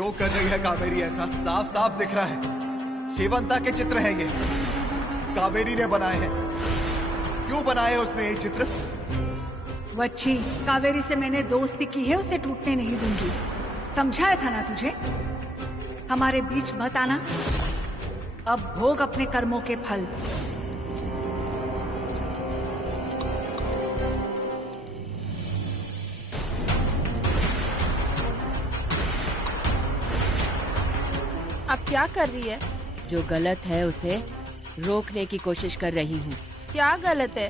क्यों कर रही है कावेरी ऐसा? साफ साफ दिख रहा है शेवंता के चित्र हैं ये, कावेरी ने बनाए हैं। क्यों बनाए उसने ये चित्र? वच्छी, कावेरी से मैंने दोस्ती की है, उसे टूटने नहीं दूंगी। समझाया था ना तुझे? हमारे बीच मत आना। अब भोग अपने कर्मों के फल। आप क्या कर रही है? जो गलत है उसे रोकने की कोशिश कर रही हूँ। क्या गलत है?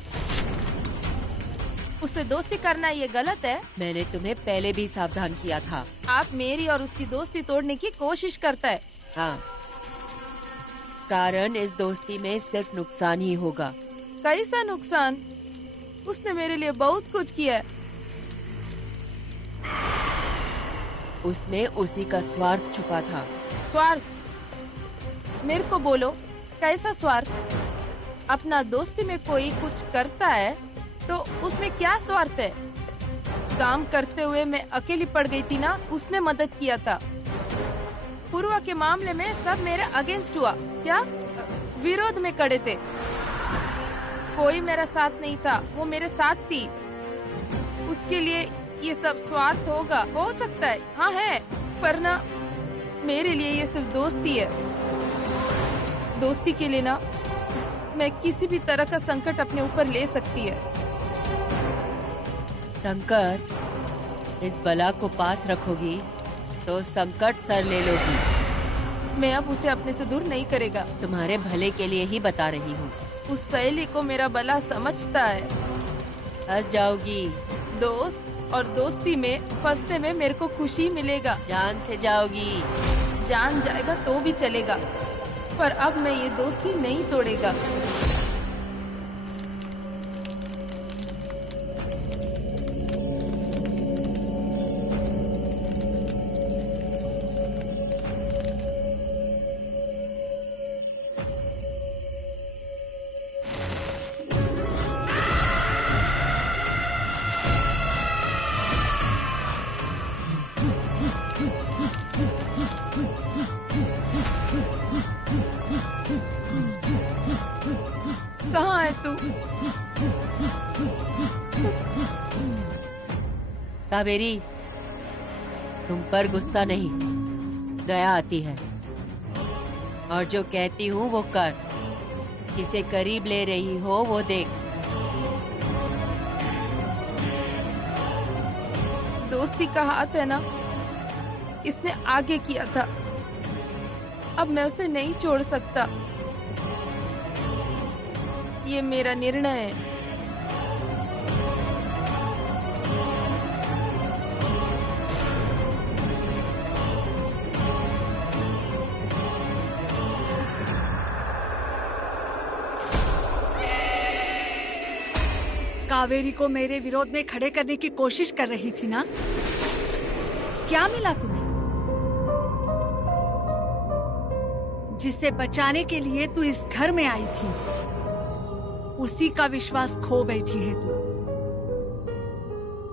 उससे दोस्ती करना ये गलत है? मैंने तुम्हें पहले भी सावधान किया था। आप मेरी और उसकी दोस्ती तोड़ने की कोशिश करता है। हाँ, कारण इस दोस्ती में सिर्फ नुकसान ही होगा। कैसा नुकसान? उसने मेरे लिए बहुत कुछ किया है। उसमें उसी का स्वार्थ छुपा था। स्वार्थ? मेरे को बोलो, कैसा स्वार्थ? अपना दोस्ती में कोई कुछ करता है तो उसमें क्या स्वार्थ है? काम करते हुए मैं अकेली पड़ गई थी ना, उसने मदद किया था। पूर्वा के मामले में सब मेरे अगेंस्ट हुआ, क्या विरोध में खड़े थे। कोई मेरा साथ नहीं था, वो मेरे साथ थी। उसके लिए ये सब स्वार्थ होगा, हो सकता है, हाँ है, पर ना मेरे लिए ये सिर्फ दोस्ती है। दोस्ती के लिए ना मैं किसी भी तरह का संकट अपने ऊपर ले सकती है। संकट? इस बला को पास रखोगी तो संकट सर ले लोगी। मैं अब उसे अपने से दूर नहीं करेगा। तुम्हारे भले के लिए ही बता रही हूँ। उस सहेली को मेरा भला समझता है। फंस जाओगी। दोस्त और दोस्ती में फंसने में मेरे को खुशी मिलेगा। जान से जाओगी। जान जाएगा तो भी चलेगा, पर अब मैं ये दोस्ती नहीं तोड़ेगा। कहाँ है तू? कावेरी, तुम पर गुस्सा नहीं, दया आती है। और जो कहती हूँ वो कर। किसे करीब ले रही हो वो देख। दोस्ती का हाथ है ना, इसने आगे किया था। अब मैं उसे नहीं छोड़ सकता। ये मेरा निर्णय है। कावेरी को मेरे विरोध में खड़े करने की कोशिश कर रही थी ना? क्या मिला तुम्हें? जिसे बचाने के लिए तू इस घर में आई थी, उसी का विश्वास खो बैठी है तू।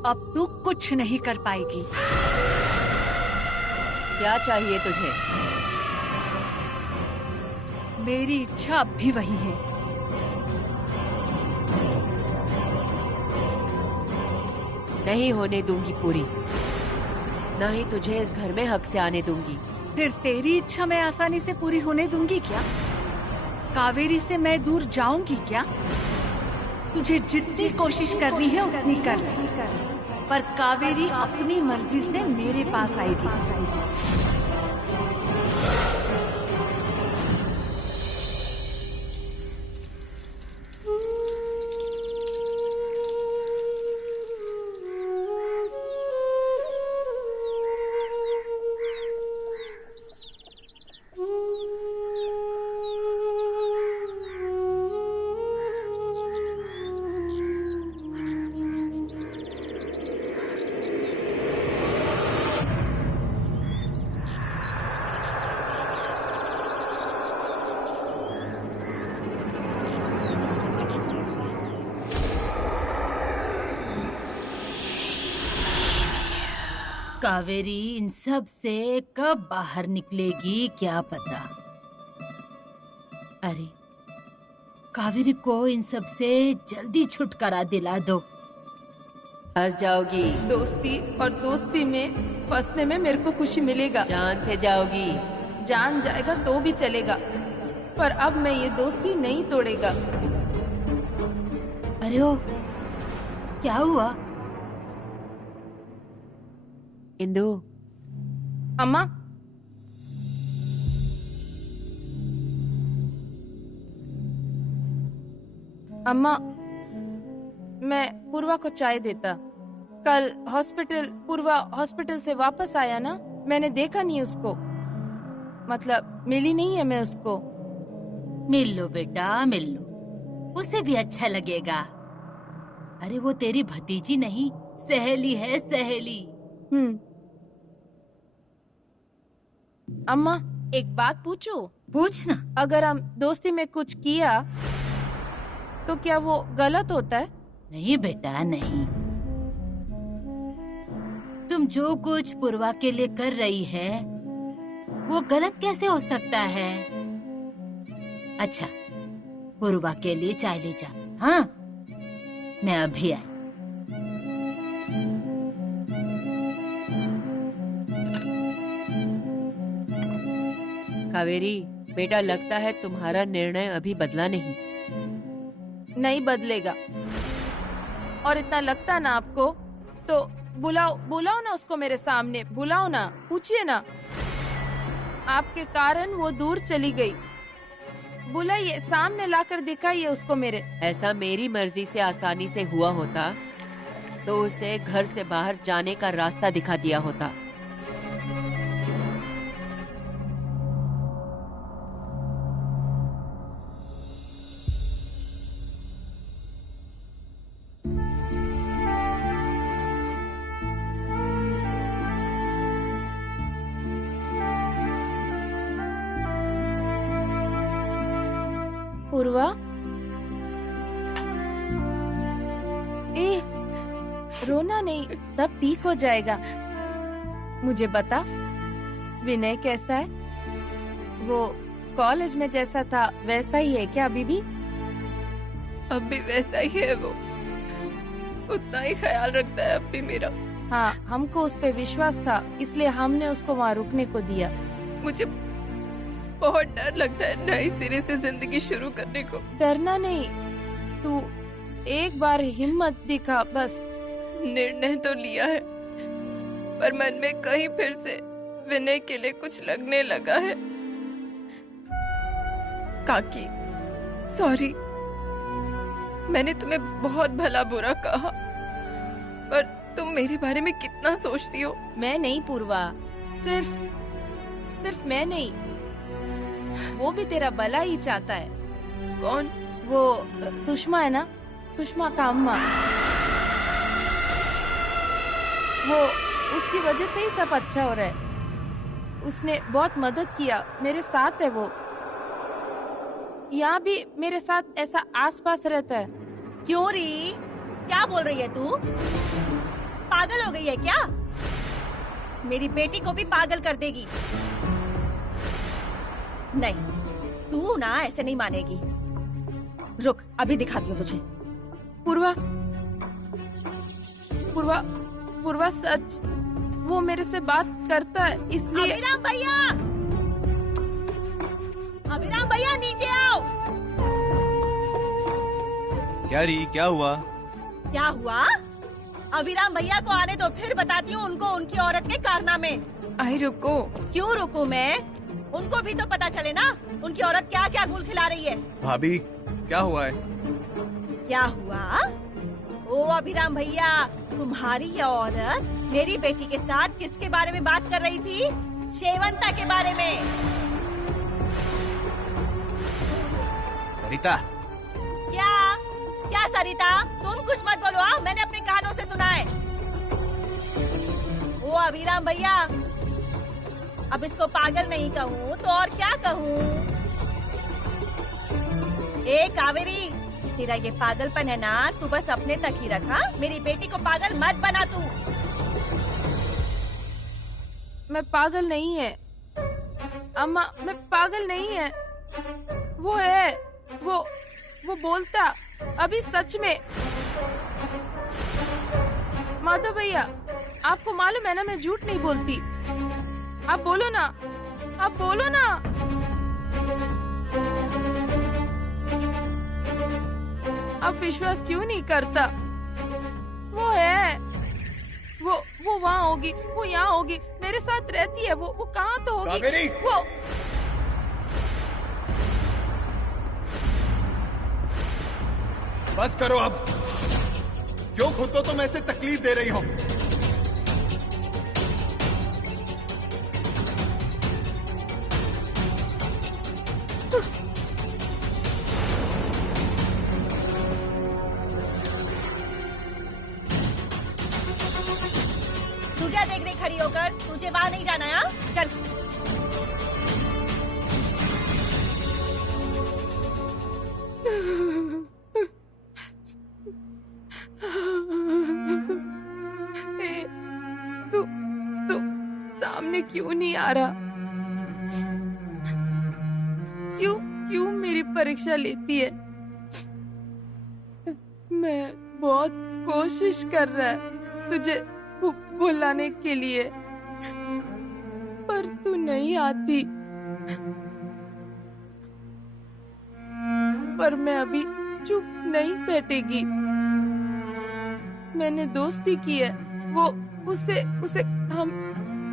अब तू कुछ नहीं कर पाएगी। क्या चाहिए तुझे? मेरी इच्छा अब भी वही है। नहीं होने दूंगी पूरी। ना ही तुझे इस घर में हक से आने दूंगी। फिर तेरी इच्छा मैं आसानी से पूरी होने दूंगी क्या? कावेरी से मैं दूर जाऊंगी क्या? तुझे जितनी कोशिश करनी है उतनी कर ले, पर कावेरी अपनी मर्जी से मेरे पास आएगी। कावेरी इन सब से कब बाहर निकलेगी क्या पता। अरे कावेरी को इन सब से जल्दी छुटकारा दिला दो। फंस जाओगी, दोस्ती और दोस्ती में फंसने में मेरे को खुशी मिलेगा। जान से जाओगी। जान जाएगा तो भी चलेगा, पर अब मैं ये दोस्ती नहीं तोड़ेगा। अरे ओ क्या हुआ? इंदु, अम्मा, अम्मा, मैं पूर्वा को चाय देता। कल पूर्वा हॉस्पिटल से वापस आया ना, मैंने देखा नहीं उसको, मतलब मिली नहीं है मैं उसको। मिल लो बेटा, मिल लो, उसे भी अच्छा लगेगा। अरे वो तेरी भतीजी नहीं, सहेली है, सहेली। अम्मा, एक बात पूछूं? पूछना। अगर हम दोस्ती में कुछ किया तो क्या वो गलत होता है? नहीं बेटा, नहीं। तुम जो कुछ पूर्वा के लिए कर रही है वो गलत कैसे हो सकता है? अच्छा, पूर्वा के लिए चाय ले जा। हाँ, मैं अभी आई। कावेरी बेटा, लगता है तुम्हारा निर्णय अभी बदला नहीं बदलेगा। और इतना लगता ना आपको तो बुलाओ ना उसको मेरे सामने, बुलाओ ना, पूछिए ना। आपके कारण वो दूर चली गई, बुलाइए, सामने लाकर दिखाइए उसको मेरे। ऐसा मेरी मर्जी से आसानी से हुआ होता तो उसे घर से बाहर जाने का रास्ता दिखा दिया होता। पूर्वा, रोना नहीं, सब ठीक हो जाएगा। मुझे बता, विनय कैसा है? वो कॉलेज में जैसा था वैसा ही है क्या अभी भी? अब भी वैसा ही है, वो उतना ही ख्याल रखता है अब भी मेरा। हाँ, हमको उस पे विश्वास था, इसलिए हमने उसको वहाँ रुकने को दिया। मुझे बहुत डर लगता है नए सिरे से जिंदगी शुरू करने को। डरना नहीं, तू एक बार हिम्मत दिखा बस। निर्णय तो लिया है, पर मन में कहीं फिर से विनय के लिए कुछ लगने लगा है। काकी, सॉरी, मैंने तुम्हें बहुत भला बुरा कहा, पर तुम मेरे बारे में कितना सोचती हो। मैं नहीं पूर्वा, सिर्फ मैं नहीं, वो भी तेरा भला ही चाहता है। कौन? वो सुषमा है ना, सुषमा का अम्मा। वो उसकी वजह से ही सब अच्छा हो रहा है। उसने बहुत मदद किया, मेरे साथ है वो। यहाँ भी मेरे साथ ऐसा आसपास रहता है। क्यों री, क्या बोल रही है तू? पागल हो गई है क्या? मेरी बेटी को भी पागल कर देगी। नहीं, तू ना ऐसे नहीं मानेगी। रुक, अभी दिखाती हूँ तुझे। पूर्वा, पूर्वा, पूर्वा, सच वो मेरे से बात करता है, इसलिए। अभिराम भैया, अभिराम भैया नीचे आओ। क्या री, क्या हुआ? क्या हुआ? अभिराम भैया को आने दो, फिर बताती हूँ उनको उनकी औरत के कारनामे। आई रुको। क्यों रुकूं मैं? उनको भी तो पता चले ना उनकी औरत क्या क्या गुल खिला रही है। भाभी, क्या हुआ है? क्या हुआ? ओ अभिराम भैया, तुम्हारी ये औरत मेरी बेटी के साथ किसके बारे में बात कर रही थी? शेवंता के बारे में। सरिता। क्या क्या सरिता? तुम कुछ मत बोलो, हाँ? मैंने अपने कानों से सुना है। ओ अभिराम भैया, अब इसको पागल नहीं कहूँ तो और क्या कहूँ? ए कावेरी, तेरा ये पागलपन है ना, तू बस अपने तक ही रखा। मेरी बेटी को पागल मत बना तू। मैं पागल नहीं है अम्मा, मैं पागल नहीं है। वो है, वो बोलता अभी सच में। माधव भैया, आपको मालूम है ना मैं झूठ नहीं बोलती। आप बोलो ना, आप बोलो ना। आप विश्वास क्यों नहीं करता? वो है, वो वहाँ होगी, वो यहाँ होगी, मेरे साथ रहती है। वो कहाँ तो होगी। कावेरी! वो बस करो अब। क्यों खुद को तुम ऐसे तकलीफ दे रही हो? तू क्या देख रही खड़ी होकर? तुझे वहाँ नहीं जाना है? चल। तू सामने क्यों नहीं आ रहा? क्यों मेरी परीक्षा लेती है? मैं बहुत कोशिश कर रहा है तुझे बुलाने के लिए, पर तू नहीं आती। पर मैं अभी चुप नहीं बैठेगी। मैंने दोस्ती की है, वो उसे हम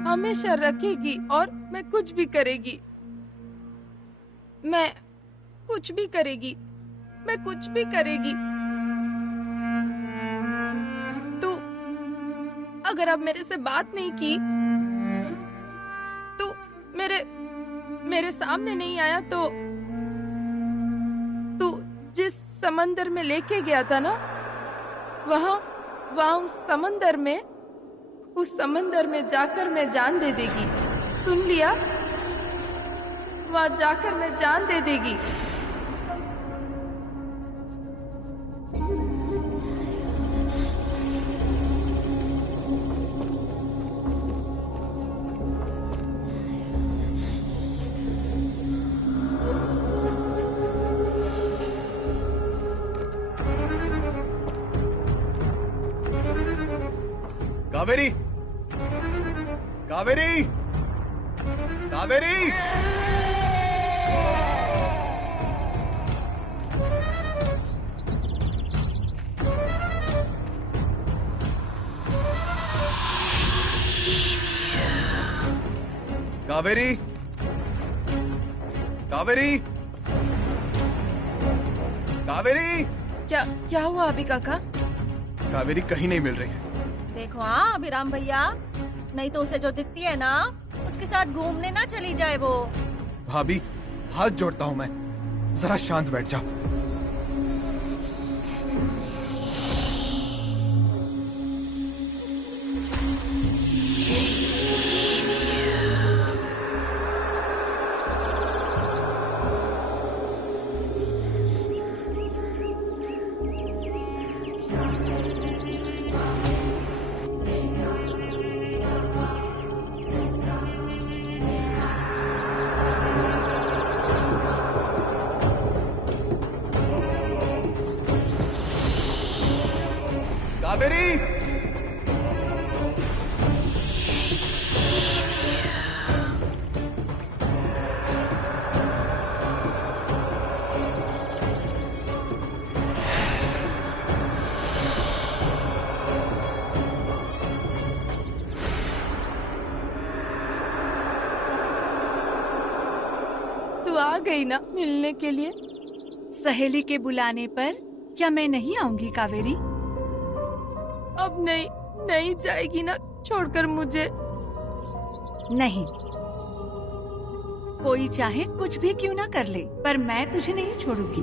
हमेशा रखेगी और मैं कुछ भी करेगी। मैं कुछ भी करेगी। तू अगर अब मेरे से बात नहीं की, तू मेरे सामने नहीं आया, तो तू जिस समंदर में लेके गया था ना, वहाँ उस समंदर में जाकर मैं जान दे देगी। सुन लिया? वहाँ जाकर मैं जान दे देगी। कावेरी! कावेरी! कावेरी! कावेरी! कावेरी! कावेरी! क्या हुआ अभी काका? कावेरी कहीं नहीं मिल रही है। देखो हाँ अभिराम भैया, नहीं तो उसे जो दिखती है ना, उसके साथ घूमने ना चली जाए वो। भाभी, हाथ जोड़ता हूँ मैं, जरा शांत बैठ जाओ। कावेरी! तू आ गई ना मिलने के लिए? सहेली के बुलाने पर क्या मैं नहीं आऊंगी कावेरी? अब नहीं जाएगी ना छोड़कर मुझे? नहीं, कोई चाहे कुछ भी क्यों ना कर ले, पर मैं तुझे नहीं छोड़ूंगी।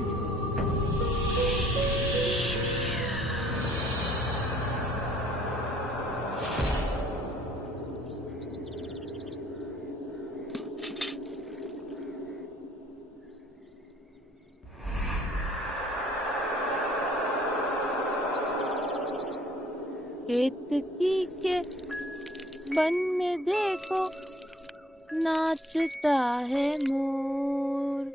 केतकी के बन में देखो नाचता है मोर।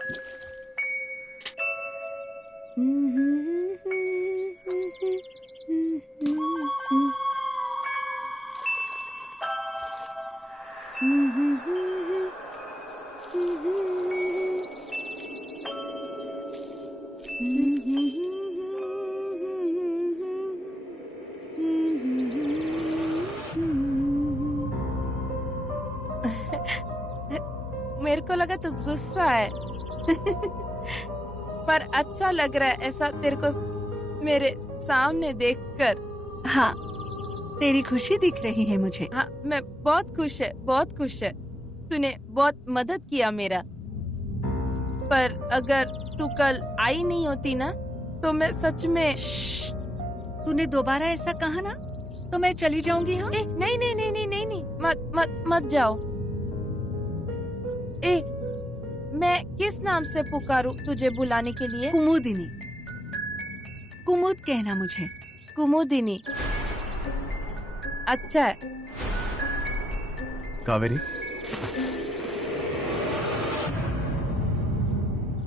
मेरे को लगा तू गुस्सा है पर अच्छा लग रहा है ऐसा तेरे को मेरे सामने देखकर। हाँ, तेरी खुशी दिख रही है मुझे। हाँ, मैं बहुत खुश है, बहुत खुश है। तूने बहुत मदद किया मेरा। पर अगर तू कल आई नहीं होती ना तो मैं सच में। तूने दोबारा ऐसा कहा ना तो मैं चली जाऊंगी। हाँ? नहीं नहीं नहीं नहीं नहीं नहीं, मत मत मत जाओ। मैं किस नाम से पुकारूं तुझे बुलाने के लिए? कुमुदिनी। कुमुद कहना मुझे। कुमुदिनी, अच्छा है। कावेरी,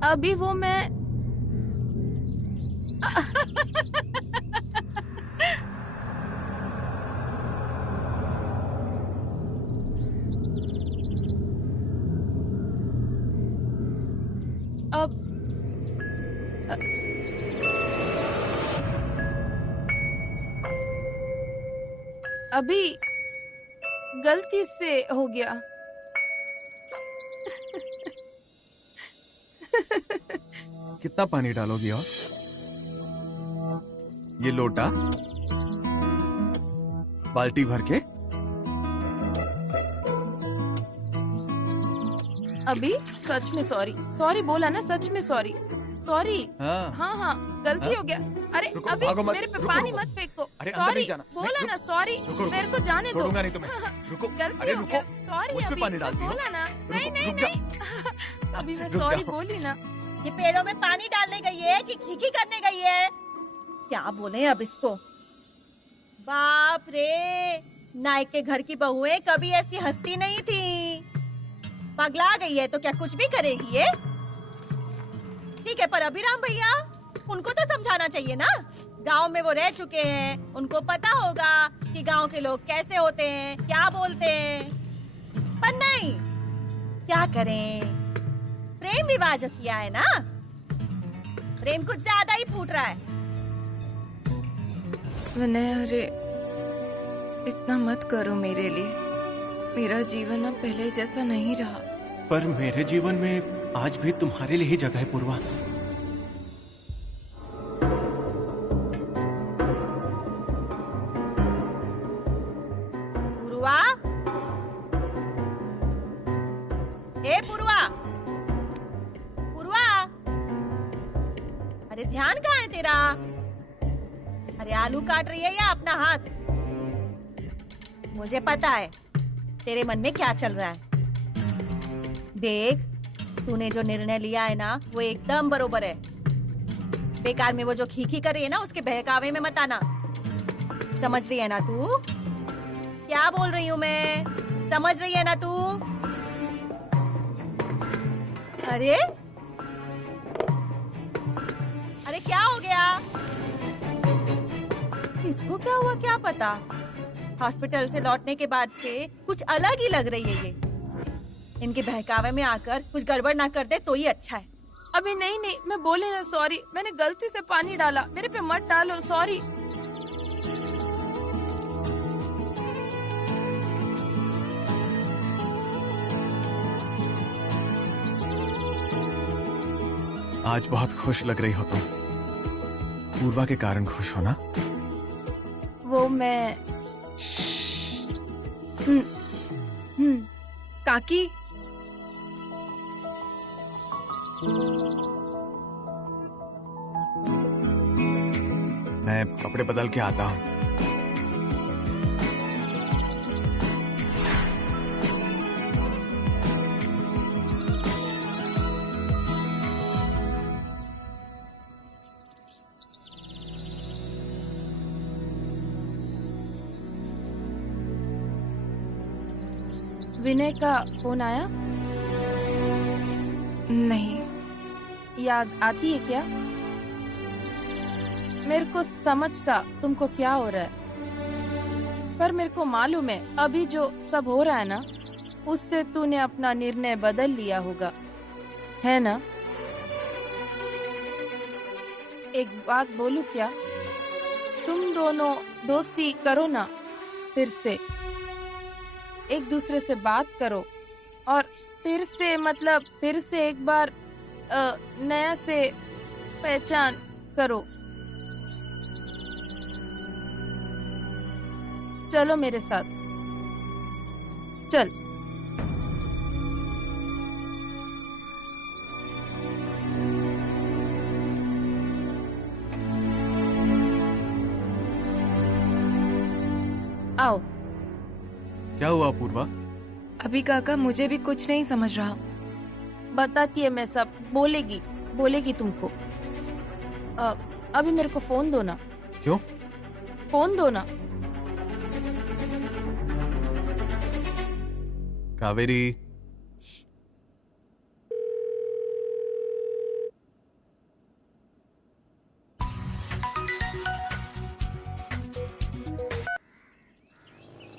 अभी वो मैं अब अभी गलती से हो गया। कितना पानी डालोगी और? ये लोटा बाल्टी भर के? अभी सच में सॉरी। सॉरी बोला ना, सच में सॉरी। सॉरी। हाँ हाँ हाँ, गलती हाँ? हो गया। अरे रुको, अभी भागो मत, मेरे पे रुको, पानी रुको। मत फेंको। अरे अंदर सॉरी नहीं जाना। बोला नहीं, ना, सॉरी। रुको, रुको। मेरे को जाने दो। छोड़ूंगा नहीं तुम्हें। रुको, गलती अरे हो रुको। गया। सॉरी मुझ पे अभी पानी डालती हो। बोला ना। नहीं नहीं रुक जा। नहीं अभी मैं रुक सॉरी जाओ। बोली ना। ये पेड़ों में पानी डालने गई है कि खीखी करने गई है? क्या बोले अब इसको? बाप रे, नायक के घर की बहुएं कभी ऐसी हंसती नहीं थी। पगला गई है तो क्या कुछ भी करेगी ये? ठीक है, पर अभिराम भैया, उनको तो समझाना चाहिए ना। गांव में वो रह चुके हैं, उनको पता होगा कि गांव के लोग कैसे होते हैं, क्या बोलते हैं। पर नहीं, क्या करें, प्रेम विवाह जो किया है ना, प्रेम कुछ ज्यादा ही फूट रहा है। विनय, अरे इतना मत करो मेरे लिए। मेरा जीवन अब पहले जैसा नहीं रहा। पर मेरे जीवन में आज भी तुम्हारे लिए ही जगह है पूर्वा। पूर्वा, ए पूर्वा, पूर्वा, अरे ध्यान कहाँ है तेरा? अरे आलू काट रही है या अपना हाथ? मुझे पता है तेरे मन में क्या चल रहा है। देख, तूने जो निर्णय लिया है ना वो एकदम बरोबर है। बेकार में वो जो खीखी कर रही है ना उसके बहकावे में मत आना। समझ रही है ना तू क्या बोल रही हूँ मैं? समझ रही है ना तू? अरे अरे क्या हो गया? इसको क्या हुआ क्या पता? हॉस्पिटल से लौटने के बाद से कुछ अलग ही लग रही है ये। इनके बहकावे में आकर कुछ गड़बड़ ना कर दे तो ही अच्छा है। अभी नहीं नहीं, मैं बोले ना सॉरी। मैंने गलती से पानी डाला, मेरे पे मत डालो। सॉरी। आज बहुत खुश लग रही हो तुम। पूर्वा के कारण खुश हो ना? वो मैं काकी, मैं कपड़े बदल के आता हूँ। विनय का फोन आया? नहीं। याद आती है क्या? मेरे को समझता तुमको क्या हो रहा है, पर मेरे को मालूम है अभी जो सब हो रहा है ना, उससे तूने अपना निर्णय बदल लिया होगा, है ना? एक बात बोलूं क्या? तुम दोनों दोस्ती करो ना, फिर से एक दूसरे से बात करो और फिर से एक बार नया से पहचान करो। चलो मेरे साथ, चल। आओ। क्या हुआ पूर्वा? अभी काका मुझे भी कुछ नहीं समझ रहा। बताती है मैं सब, बोलेगी तुमको। अभी मेरे को फोन दो ना। क्यों? फोन दो ना। कावेरी।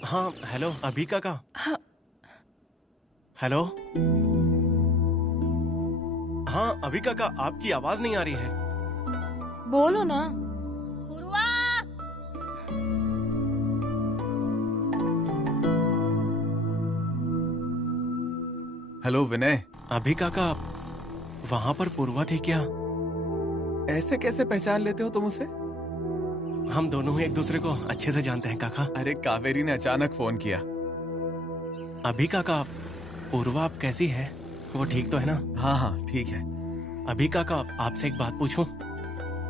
हाँ हेलो अभी काका। हाँ। हेलो। हाँ अभी काका, आपकी आवाज नहीं आ रही है। बोलो ना। पूर्वा! हेलो विनय। अभी काका, वहाँ पर पूर्वा थी क्या? ऐसे कैसे पहचान लेते हो तुम उसे? हम दोनों ही एक दूसरे को अच्छे से जानते हैं काका। अरे कावेरी ने अचानक फोन किया। अभी काका, पूर्वा आप कैसी है? वो ठीक तो है ना? हाँ हाँ ठीक है। अभी काका, आपसे एक बात पूछूं?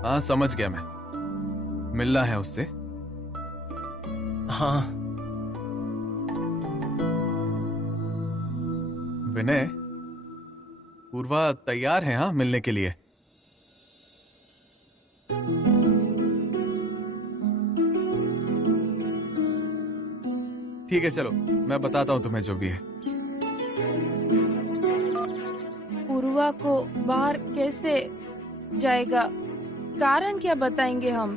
हाँ समझ गया मैं, मिलना है उससे। हाँ। विनय, पूर्वा तैयार है हाँ मिलने के लिए? ठीक है चलो, मैं बताता हूँ तुम्हें जो भी है। पूर्वा को बाहर कैसे जाएगा? कारण क्या बताएंगे हम?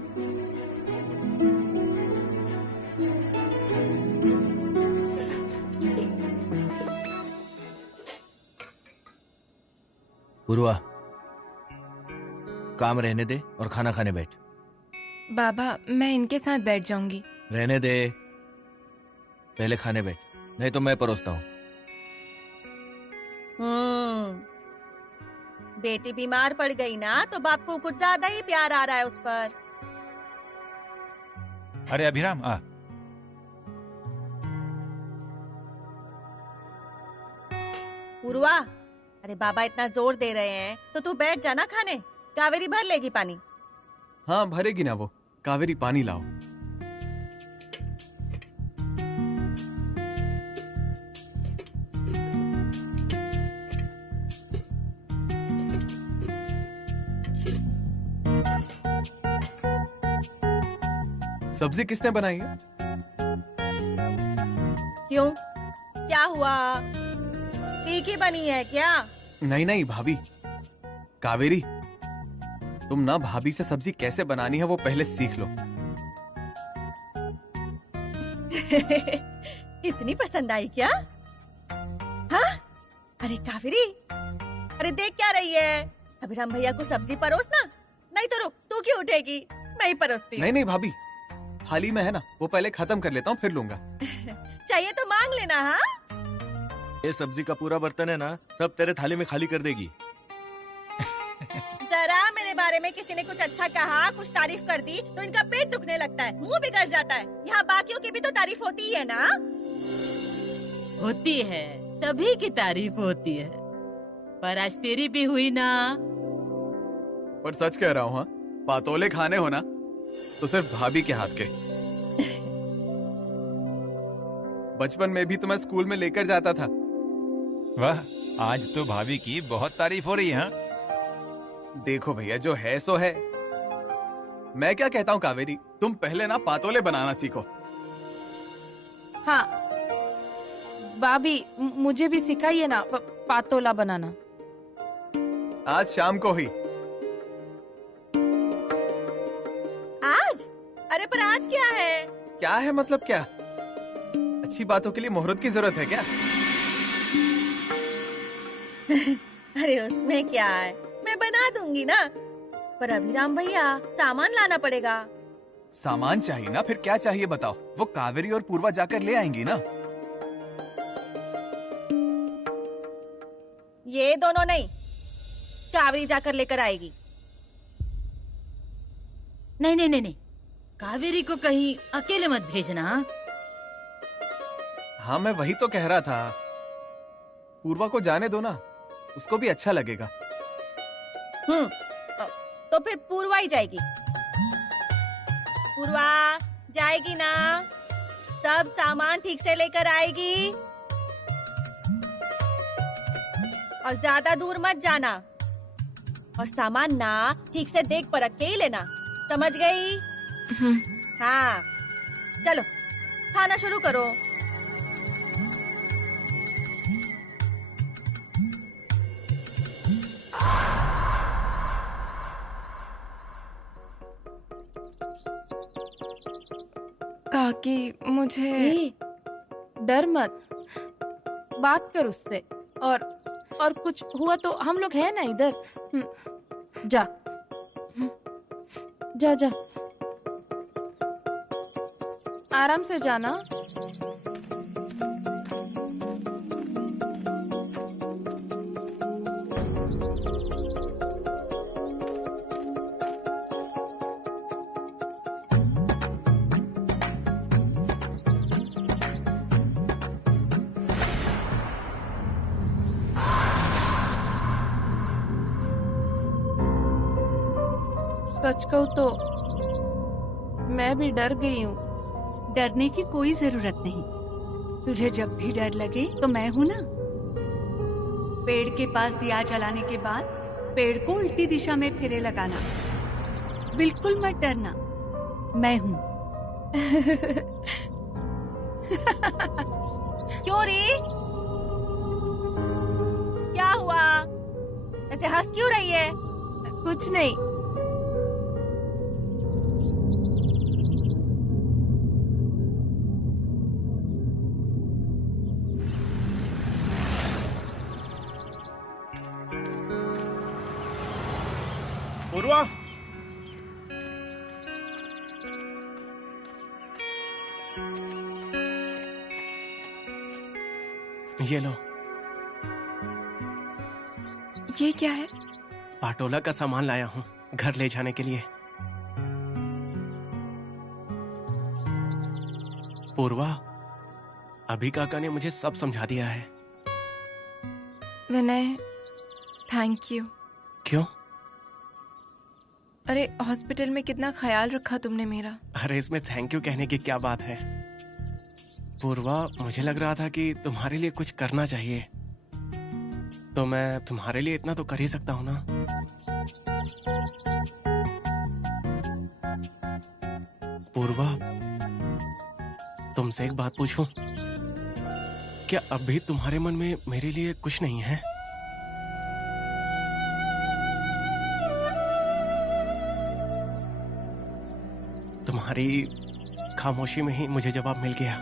पूर्वा, काम रहने दे और खाना खाने बैठ। बाबा मैं इनके साथ बैठ जाऊंगी। रहने दे, पहले खाने बैठ, नहीं तो मैं परोसता हूँ। बेटी बीमार पड़ गई ना, तो बाप को कुछ ज्यादा ही प्यार आ रहा है उस पर। अरे अभिराम आ। पूर्वा, अरे बाबा इतना जोर दे रहे हैं तो तू बैठ जाना खाने। कावेरी भर लेगी पानी। हाँ भरेगी ना वो। कावेरी पानी लाओ। सब्जी किसने बनाई है? क्यों, क्या हुआ? तीखी बनी है क्या? नहीं नहीं भाभी, कावेरी तुम ना भाभी से सब्जी कैसे बनानी है वो पहले सीख लो। इतनी पसंद आई क्या? हाँ? अरे कावेरी, अरे देख क्या रही है? अभिराम भैया को सब्जी परोस ना, नहीं तो रुक, तू क्यों उठेगी? मैं ही परोसती। नहीं नहीं भाभी, थाली में है ना, वो पहले खत्म कर लेता हूँ फिर लूंगा। चाहिए तो मांग लेना। हाँ, ये सब्जी का पूरा बर्तन है ना, सब तेरे थाली में खाली कर देगी। जरा मेरे बारे में किसी ने कुछ अच्छा कहा, कुछ तारीफ कर दी तो इनका पेट दुखने लगता है, मुंह बिगड़ जाता है। यहाँ बाकियों की भी तो तारीफ होती ही है ना? होती है, सभी की तारीफ होती है, पर आज तेरी भी हुई ना। पर सच कह रहा हूँ, हाँ पातोले खाने हो ना तो सिर्फ भाभी के हाथ के। बचपन में भी तो मैं स्कूल में लेकर जाता था। वाह, आज तो भाभी की बहुत तारीफ हो रही है। हाँ? देखो भैया, जो है सो है। मैं क्या कहता हूँ कावेरी, तुम पहले ना पातोले बनाना सीखो। हाँ, भाभी मुझे भी सिखाइए ना पातोला बनाना। आज शाम को ही। आज? अरे पर आज क्या है? क्या है मतलब क्या? अच्छी बातों के लिए मुहूर्त की जरूरत है क्या? अरे उसमें क्या है, मैं बना दूंगी ना। पर अभिराम भैया सामान लाना पड़ेगा। सामान चाहिए ना, फिर क्या चाहिए बताओ। वो कावेरी और पूर्वा जाकर ले आएंगी ना। ये दोनों नहीं, कावेरी जाकर लेकर आएगी। नहीं नहीं नहीं नहीं, कावेरी को कहीं अकेले मत भेजना। हाँ मैं वही तो कह रहा था, पूर्वा को जाने दो ना, उसको भी अच्छा लगेगा। तो फिर पूर्वा ही जाएगी। पूर्वा जाएगी ना, सब सामान ठीक से लेकर आएगी। और ज्यादा दूर मत जाना, और सामान ना ठीक से देख परख के ही लेना, समझ गई? हाँ चलो खाना शुरू करो। काकी मुझे डर मत, बात कर उससे। और कुछ हुआ तो हम लोग हैं ना इधर। जा जा जा, आराम से जाना। सच कहूं तो मैं भी डर गई हूँ। डरने की कोई जरूरत नहीं। तुझे जब भी डर लगे तो मैं हूँ ना। पेड़ के पास दिया जलाने के बाद पेड़ को उल्टी दिशा में फेरे लगाना। बिल्कुल मत डरना, मैं हूँ। क्यों रे? क्या हुआ? ऐसे हंस क्यों रही है? कुछ नहीं। पूर्वा, ये लो। ये क्या है? पाटोला का सामान लाया हूँ घर ले जाने के लिए। पूर्वा, अभी काका ने मुझे सब समझा दिया है। विनय, थैंक यू। क्यों? अरे हॉस्पिटल में कितना ख्याल रखा तुमने मेरा। अरे इसमें थैंक यू कहने की क्या बात है। पूर्वा, मुझे लग रहा था कि तुम्हारे लिए कुछ करना चाहिए, तो मैं तुम्हारे लिए इतना तो कर ही सकता हूँ ना। पूर्वा, तुमसे एक बात पूछूं? क्या अभी तुम्हारे मन में मेरे लिए कुछ नहीं है? तुम्हारी खामोशी में ही मुझे जवाब मिल गया।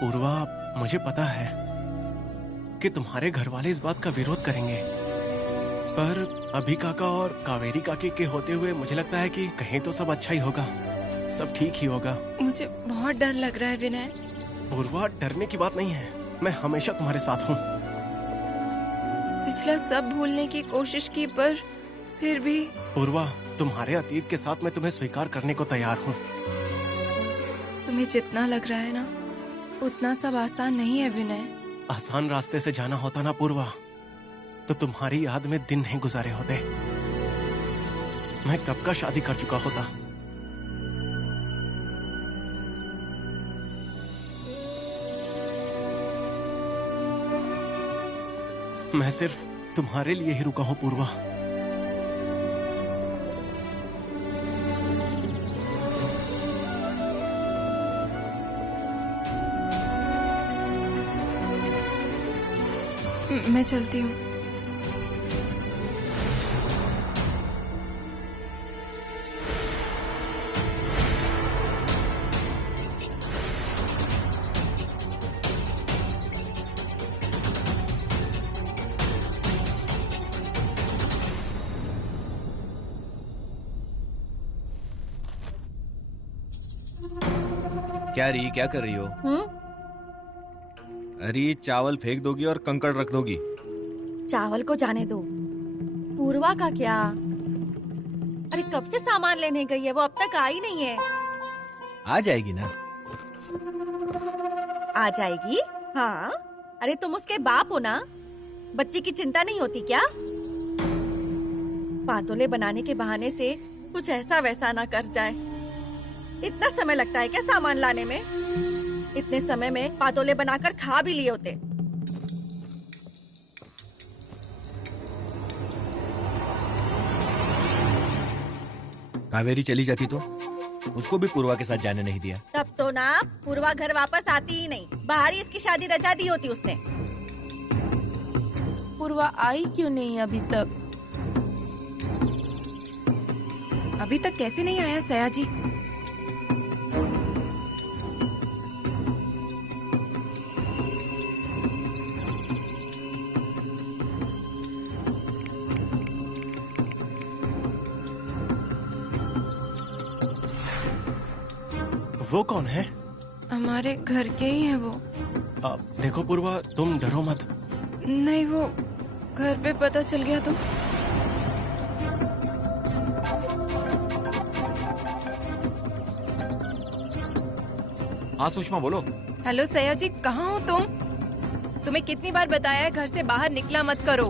पूर्वा, मुझे पता है कि तुम्हारे घर वाले इस बात का विरोध करेंगे, पर अभी काका और कावेरी काकी के होते हुए मुझे लगता है कि कहीं तो सब अच्छा ही होगा, सब ठीक ही होगा। मुझे बहुत डर लग रहा है विनय। पूर्वा, डरने की बात नहीं है, मैं हमेशा तुम्हारे साथ हूँ। पिछला सब भूलने की कोशिश की, पर फिर भी। पूर्वा, तुम्हारे अतीत के साथ मैं तुम्हें स्वीकार करने को तैयार हूँ। तुम्हें जितना लग रहा है ना, उतना सब आसान नहीं है विनय। आसान रास्ते से जाना होता ना पूर्वा, तो तुम्हारी याद में दिन नहीं गुजारे होते। मैं कब का शादी कर चुका होता। मैं सिर्फ तुम्हारे लिए ही रुका हूं पूर्वा। मैं चलती हूँ। क्या री, क्या कर रही हो? अरे चावल फेंक दोगी और कंकड़ रख दोगी। चावल को जाने दो, पूर्वा का क्या? अरे कब से सामान लेने गई है, वो अब तक आई नहीं है। आ जाएगी ना। आ जाएगी? हाँ। अरे तुम उसके बाप हो ना, बच्ची की चिंता नहीं होती क्या? पातोले बनाने के बहाने से कुछ ऐसा वैसा ना कर जाए। इतना समय लगता है क्या सामान लाने में? इतने समय में पातोले बनाकर खा भी लिए होते। कावेरी चली जाती तो उसको भी पूर्वा के साथ जाने नहीं दिया। तब तो ना पूर्वा घर वापस आती ही नहीं, बाहर ही इसकी शादी रचा दी होती उसने। पूर्वा आई क्यों नहीं अभी तक? अभी तक कैसे नहीं आया सयाजी? वो कौन है? हमारे घर के ही है वो। देखो पूर्वा, तुम डरो मत। नहीं, वो घर पे पता चल गया तो। हाँ सुषमा बोलो। हेलो सयाजी, कहाँ हो तुम? तुम्हें कितनी बार बताया है घर से बाहर निकला मत करो,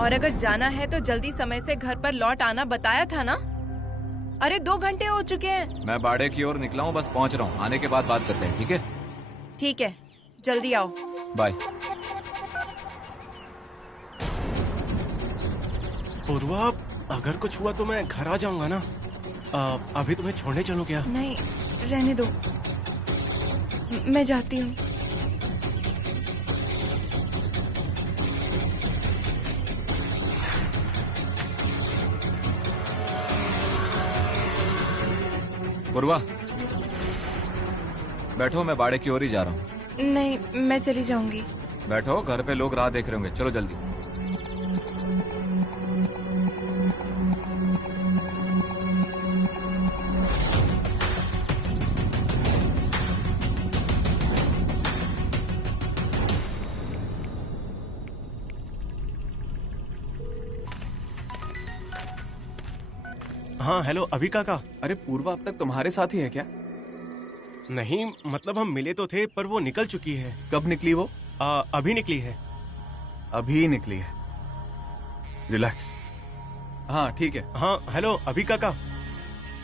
और अगर जाना है तो जल्दी समय से घर पर लौट आना, बताया था ना। अरे 2 घंटे हो चुके हैं। मैं बाड़े की ओर निकला हूँ, बस पहुँच रहा हूँ। आने के बाद बात करते हैं, ठीक है? ठीक है, जल्दी आओ। बाय। पूर्वा, अगर कुछ हुआ तो मैं घर आ जाऊंगा ना। अभी तुम्हें छोड़ने चलूं क्या? नहीं, रहने दो, मैं जाती हूँ। पूर्वा बैठो, मैं बाड़े की ओर ही जा रहा हूँ। नहीं, मैं चली जाऊंगी। बैठो, घर पे लोग राह देख रहे होंगे। चलो जल्दी। हाँ हेलो, अभी काका। अरे पूर्वा अब तक तुम्हारे साथ ही है क्या? नहीं, मतलब हम मिले तो थे, पर वो निकल चुकी है। कब निकली वो? अभी निकली है। अभी निकली है। रिलैक्स। हाँ ठीक है। हाँ हेलो, अभी काका।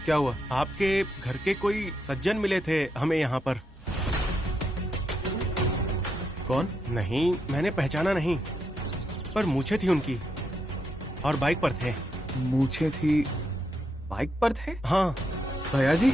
क्या हुआ? आपके घर के कोई सज्जन मिले थे हमें यहाँ पर। कौन? नहीं, मैंने पहचाना नहीं, पर मूछें थी उनकी और बाइक पर थे। मूछें थी, बाइक पर थे? हाँ। सयाजी?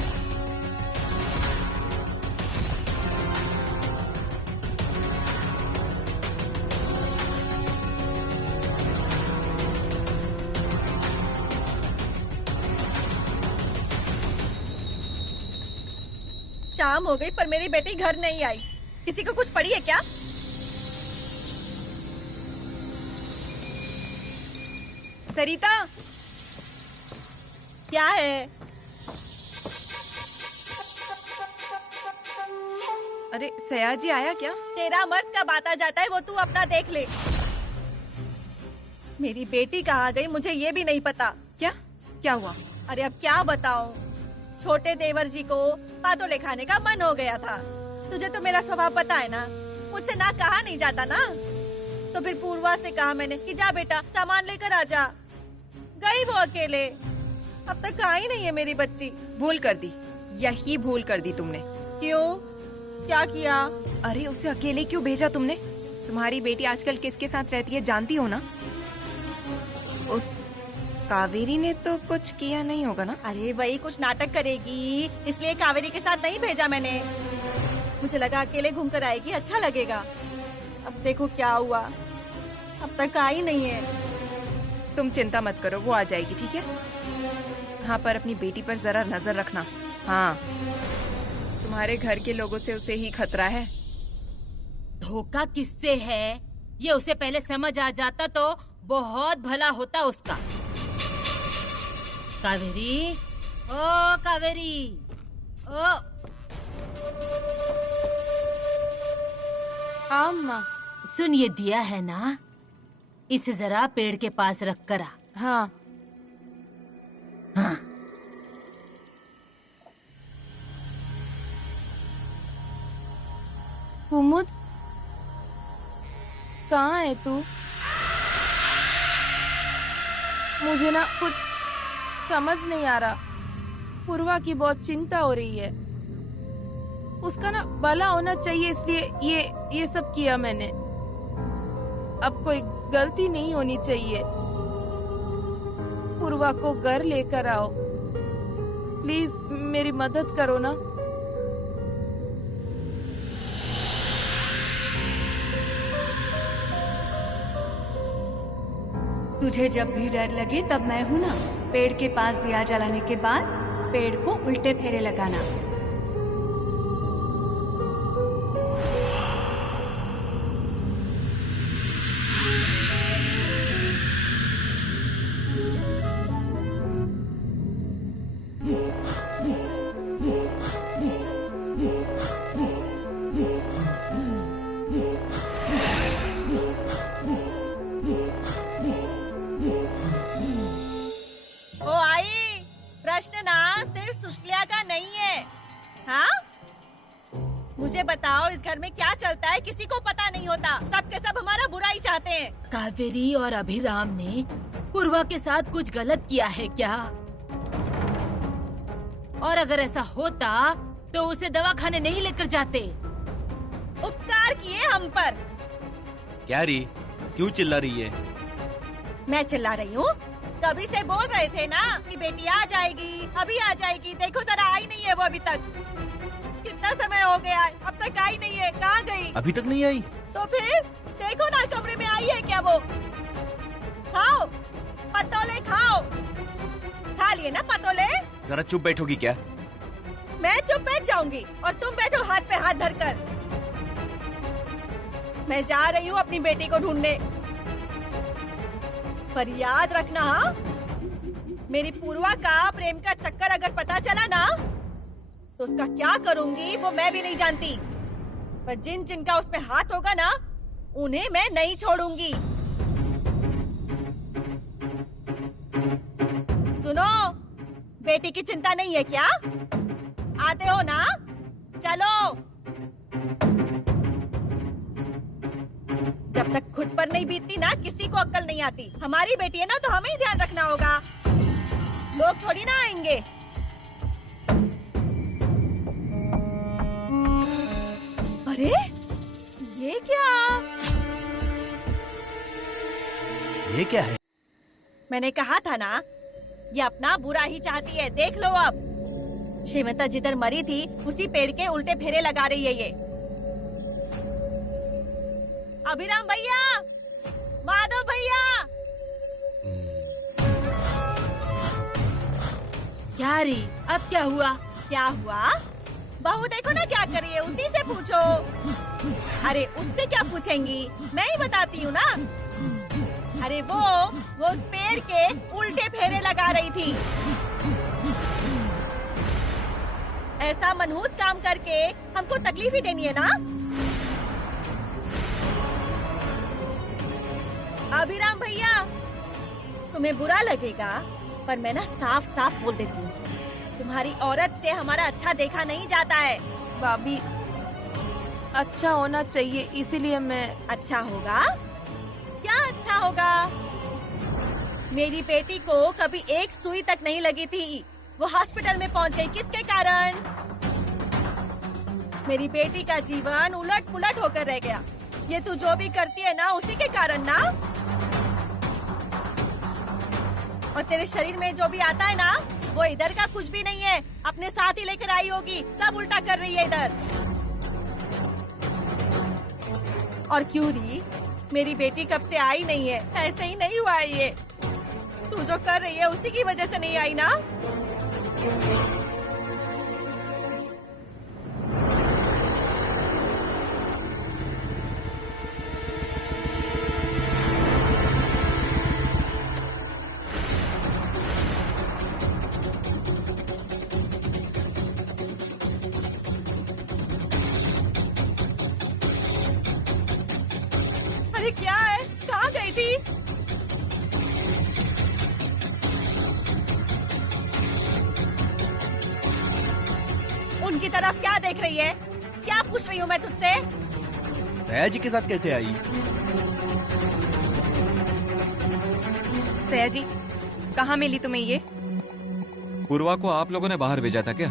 शाम हो गई पर मेरी बेटी घर नहीं आई। किसी को कुछ पड़ी है क्या? सरिता, क्या है? अरे सयाजी आया क्या? तेरा मर्द कब आता जाता है वो तू अपना देख ले। मेरी बेटी कहाँ गई मुझे ये भी नहीं पता। क्या हुआ? अरे अब क्या बताऊं, छोटे देवर जी को पातोले खाने का मन हो गया था। तुझे तो मेरा स्वभाव पता है ना, मुझसे ना कहा नहीं जाता ना। तो फिर पूर्वा से कहा मैंने कि जा बेटा सामान लेकर आ जा। गई वो अकेले, अब तक आई नहीं है मेरी बच्ची। भूल कर दी, यही भूल कर दी तुमने। क्यों, क्या किया? अरे उसे अकेले क्यों भेजा तुमने? तुम्हारी बेटी आजकल किसके साथ रहती है जानती हो ना? उस कावेरी ने तो कुछ किया नहीं होगा ना? अरे वही कुछ नाटक करेगी, इसलिए कावेरी के साथ नहीं भेजा मैंने। मुझे लगा अकेले घूम कर आएगी, अच्छा लगेगा। अब देखो क्या हुआ। अब तक आई नहीं है। तुम चिंता मत करो, वो आ जाएगी, ठीक है? हाँ, पर अपनी बेटी पर जरा नजर रखना। हाँ, तुम्हारे घर के लोगों से उसे ही खतरा है। धोखा किससे है ये उसे पहले समझ आ जाता तो बहुत भला होता उसका। कावेरी, ओ कावेरी, ओ अम्मा। सुन, ये दिया है ना, इसे जरा पेड़ के पास रख कर आ। हाँ। हाँ। कुमुद, कहाँ है तू? मुझे ना कुछ समझ नहीं आ रहा। पूर्वा की बहुत चिंता हो रही है। उसका ना भला होना चाहिए, इसलिए ये सब किया मैंने। अब कोई गलती नहीं होनी चाहिए। पूर्वा को घर लेकर आओ, प्लीज मेरी मदद करो ना। तुझे जब भी डर लगे तब मैं हूँ ना। पेड़ के पास दिया जलाने के बाद पेड़ को उल्टे फेरे लगाना। ओ आई, प्रश्न ना सिर्फ सुशल्या का नहीं है। हाँ, मुझे बताओ इस घर में क्या चलता है, किसी को पता नहीं होता। सब के सब हमारा बुरा ही चाहते हैं। कावेरी और अभिराम ने पूर्वा के साथ कुछ गलत किया है क्या? और अगर ऐसा होता तो उसे दवाखाने नहीं लेकर जाते। उपकार किए हम पर। क्या री, क्यों चिल्ला रही है? मैं चिल्ला रही हूँ? कभी से बोल रहे थे ना कि बेटी आ जाएगी, अभी आ जाएगी। देखो जरा, आई नहीं है वो अभी तक। कितना समय हो गया है, अब तक आई नहीं है। कहाँ गई? अभी तक नहीं आई? तो फिर देखो ना, कमरे में आई है क्या वो? खाओ पतोले, खाओ। खा लिए ना पतोले? जरा चुप बैठोगी क्या? मैं चुप बैठ जाऊंगी और तुम बैठो हाथ पे हाथ धरकर। मैं जा रही हूँ अपनी बेटी को ढूंढने। पर याद रखना, मेरी पूर्वा का प्रेम का चक्कर अगर पता चला ना तो उसका क्या करूंगी वो मैं भी नहीं जानती। पर जिन जिनका उसमें हाथ होगा ना, उन्हें मैं नहीं छोड़ूंगी। सुनो, बेटी की चिंता नहीं है क्या? आते हो ना? चलो। जब तक खुद पर नहीं बीतती ना, किसी को अक्ल नहीं आती। हमारी बेटी है ना, तो हमें ही ध्यान रखना होगा। लोग थोड़ी ना आएंगे। अरे ये क्या? ये क्या है? मैंने कहा था ना, ये अपना बुरा ही चाहती है। देख लो अब, श्रीमता जिधर मरी थी उसी पेड़ के उल्टे फेरे लगा रही है ये। अभिराम भैया, माधव भैया। क्या री, अब क्या हुआ? क्या हुआ? बहू देखो ना क्या कर रही है, उसी से पूछो। अरे उससे क्या पूछेंगी, मैं ही बताती हूँ ना। अरे वो उस पेड़ के उल्टे फेरे लगा रही थी। ऐसा मनहूस काम करके हमको तकलीफ ही देनी है ना। अभिराम भैया, तुम्हें बुरा लगेगा पर मैं ना साफ साफ बोल देती हूँ, तुम्हारी औरत से हमारा अच्छा देखा नहीं जाता है। भाभी, अच्छा होना चाहिए, इसीलिए मैं। अच्छा होगा? क्या अच्छा होगा? मेरी बेटी को कभी एक सुई तक नहीं लगी थी, वो हॉस्पिटल में पहुंच गई। किसके कारण? मेरी बेटी का जीवन उलट पुलट होकर रह गया। ये तू जो भी करती है ना, उसी के कारण ना। और तेरे शरीर में जो भी आता है ना, वो इधर का कुछ भी नहीं है, अपने साथ ही लेकर आई होगी। सब उल्टा कर रही है इधर। और क्यों री, मेरी बेटी कब से आई नहीं है, ऐसे ही नहीं हुआ है ये। तू जो कर रही है उसी की वजह से नहीं आई ना। अरे क्या है, कहाँ गई थी? उनकी तरफ क्या देख रही है? क्या पूछ रही हूँ मैं तुझसे? सया जी के साथ कैसे आई? सया जी, कहाँ मिली तुम्हें ये? पूर्वा को आप लोगों ने बाहर भेजा था क्या?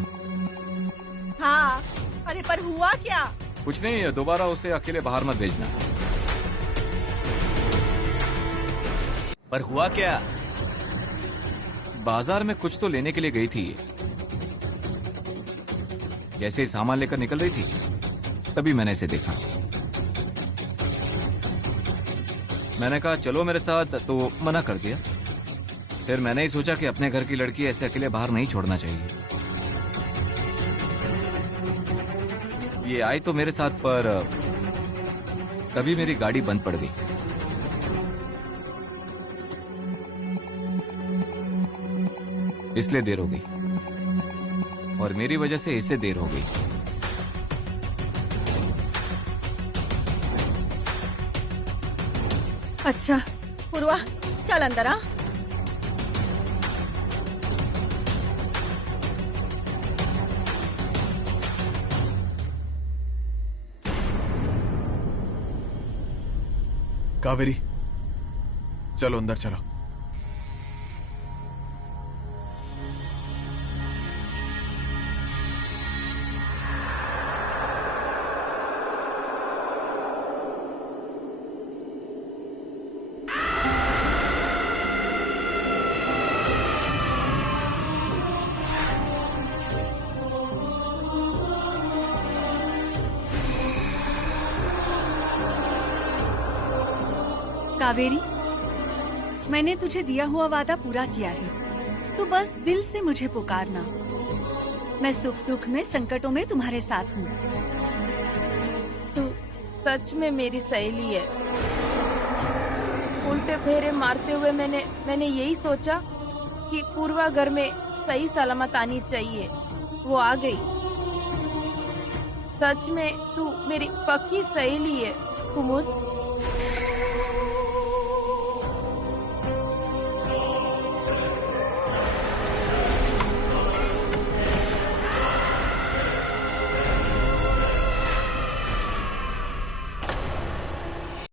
हाँ, अरे पर हुआ क्या? कुछ नहीं, दोबारा उसे अकेले बाहर मत भेजना। पर हुआ क्या? बाजार में कुछ तो लेने के लिए गई थी। जैसे ही सामान लेकर निकल रही थी तभी मैंने इसे देखा। मैंने कहा चलो मेरे साथ, तो मना कर दिया। फिर मैंने ही सोचा कि अपने घर की लड़की ऐसे अकेले बाहर नहीं छोड़ना चाहिए। ये आई तो मेरे साथ, पर तभी मेरी गाड़ी बंद पड़ गई। इसलिए देर हो गई और मेरी वजह से इसे देर हो गई। अच्छा पूर्वा, चल अंदर आ। कावेरी, चलो अंदर चलो। कावेरी, मैंने तुझे दिया हुआ वादा पूरा किया है। तू बस दिल से मुझे पुकारना। मैं सुख दुख में, संकटों में तुम्हारे साथ हूँ। तू सच में मेरी सहेली है। उल्टे फेरे मारते हुए मैंने यही सोचा कि पूर्वा घर में सही सलामत आनी चाहिए। वो आ गई। सच में तू मेरी पक्की सहेली है कुमुद।